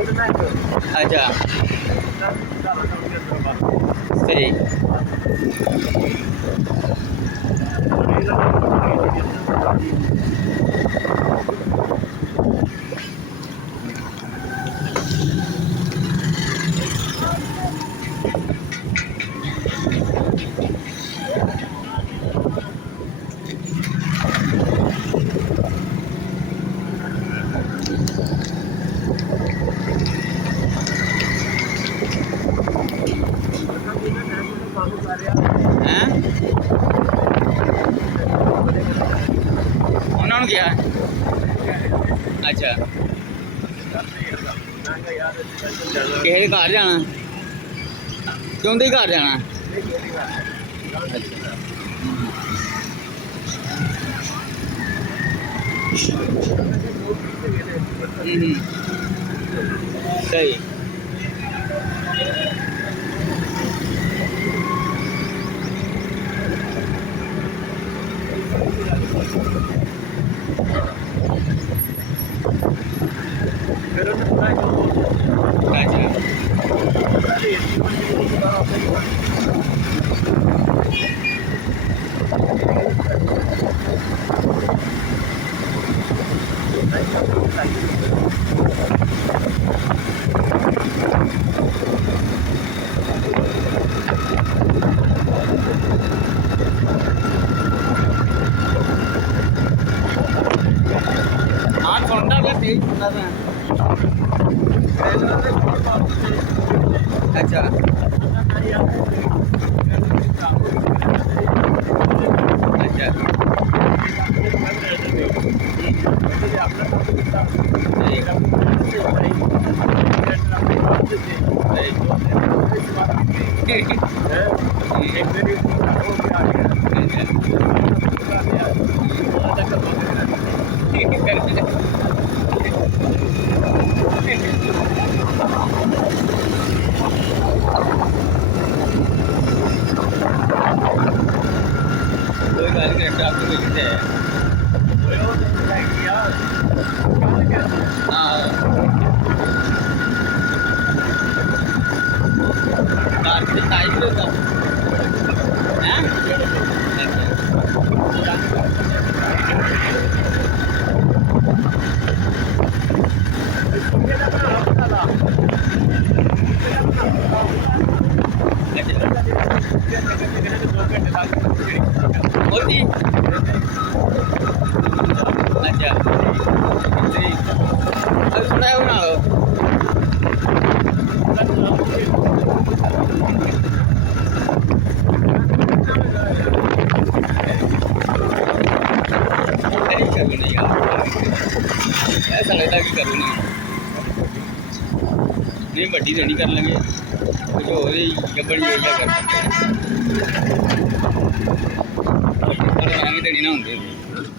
अच्छा सही हैं उन्होंने क्या अच्छा किसी के घर जाना क्यों दे घर जाना सही हाँ सुनता मैं तेज सुनता था अच्छा कोई गाड़ी करेक्टर आपको मिलते हैं हाँ कार की टाइप होता है होती अच्छा अभी थोड़ा बना लो करूँ नहीं यार ऐसा लगता कि करूँ नहीं बड़ी तो नहीं कर लेंगे कुछ हो रही गड़बड़ी हो क्या कर सकते हैं तो नहीं ना होंगे